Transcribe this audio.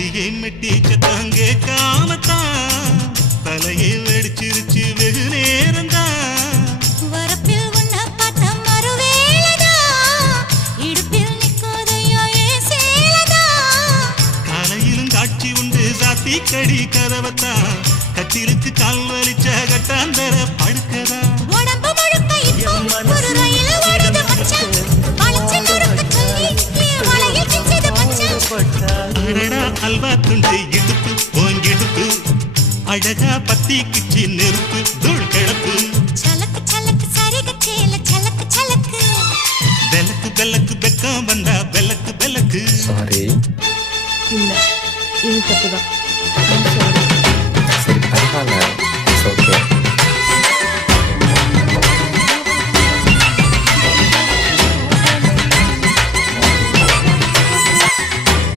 அடியை மெட்டி சத்தம் கேட்காமத்தான் தலையை வெடிச்சிருச்சு வெகு நேரம்தான். வரப்பில் உன்னை பார்த்த மறுவேளைதான் இடுப்பில் நிற்காதையா ஏன் சேலதான். காலையிலும் காட்சி உண்டு சாத்தி கடி கதவத்தான் கட்டிலுக்கு கால் வலிச்ச கட்டாந்தர படுக்கதா. உடம்பு முழுக்க இப்போ ஒரு ரயில் ஓடுது மச்சான். வளைச்சு நொறுக்க சொல்லி என் வலையில் செஞ்சது மச்சான். அடடா அல்வா துண்டு இடுப்பு போங்கிடுப்பு அழகா பத்திக்குச்சி நெருப்பு தூள் கிடப்பு. சலக்கு சலக்கு சரிக சேல சலக்கு சலக்கு. வெலக்கு வெலக்கு வெக்கம் வந்தா வெலக்கு வெலக்கு. சாரி. இல்ல இது தப்புதான். சரி பரவாயில்ல. It's okay.